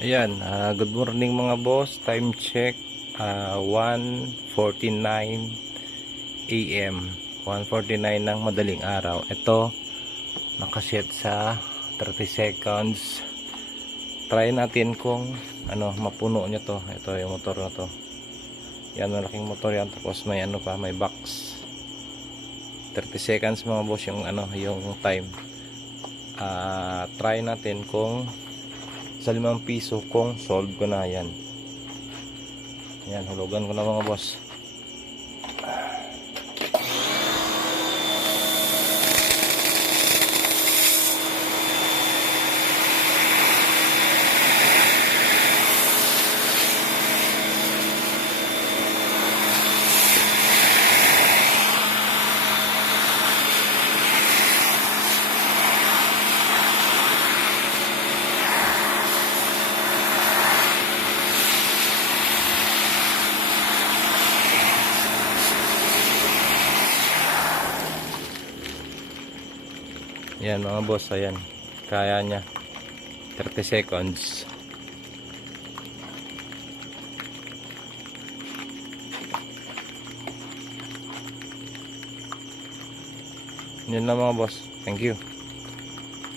Ayan, good morning mga boss. Time check 1:49 AM. 1:49 ng madaling araw. Ito nakaset sa 30 seconds. Try natin kung mapuno niya to. Ito yung motor na to. Yan, malaking motor yan. Tapos may may box. 30 seconds mga boss yung yung time. Try natin kung sa 5 piso kung solve ko na yan. Yan, hulugan ko na mga boss. Yan mga boss, ayan. Kaya niya. 30 seconds. Yan lang mga boss. Thank you.